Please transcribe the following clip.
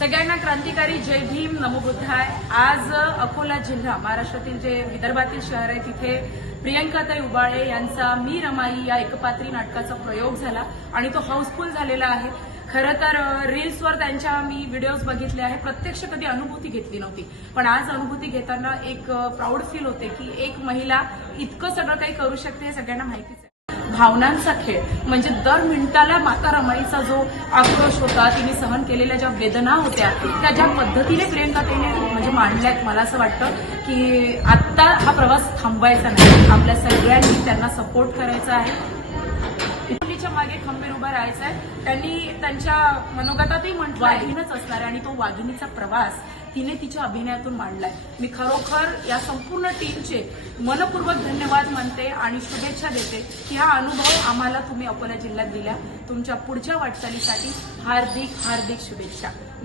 सगळ्यांना क्रांतिकारी जय भीम नमो बुद्धाय। आज अकोला जिल्हा महाराष्ट्रातील जे विदर्भातील शहर आहे तिथे प्रियंकाताई उबाळे यांचा मी रमाई या एकपात्री नाटकाचा प्रयोग झाला आणि तो हाऊसफुल झालेला आहे। खरं तर रील्सवर त्यांच्या मी व्हिडिओज बघितले आहे, प्रत्यक्ष कधी अनुभूती घेतली नव्हती, पण आज अनुभूती घेताना एक प्राऊड फील होते की एक महिला इतकं सगळं काही करू शकते हे सगळ्यांना माहितीच आहे। भावनांचा खेळ म्हणजे दर मिनिटाला माता रमाईचा जो आक्रोश होता, तिने सहन केलेल्या ज्या वेदना होत्या त्या ज्या पद्धतीने प्रियंकाताईने म्हणजे मांडल्यात, मला असं वाटतं की आत्ता हा प्रवास थांबवायचा नाही, आपल्या सगळ्यांनी त्यांना सपोर्ट करायचा आहे, तिच्या मागे खंबीर उभा राहायचा आहे। त्यांनी त्यांच्या मनोगतातही म्हटलं वाघिणीच असणार आणि तो वाघिणीचा प्रवास तिने तिच्या अभिनयातून मांडलाय। मी खरोखर या संपूर्ण टीमचे मनपूर्वक धन्यवाद मानते आणि शुभेच्छा देते की हा अनुभव आम्हाला तुम्ही अकोला जिल्ह्यात दिला। तुमच्या पुढच्या वाटचालीसाठी हार्दिक हार्दिक शुभेच्छा।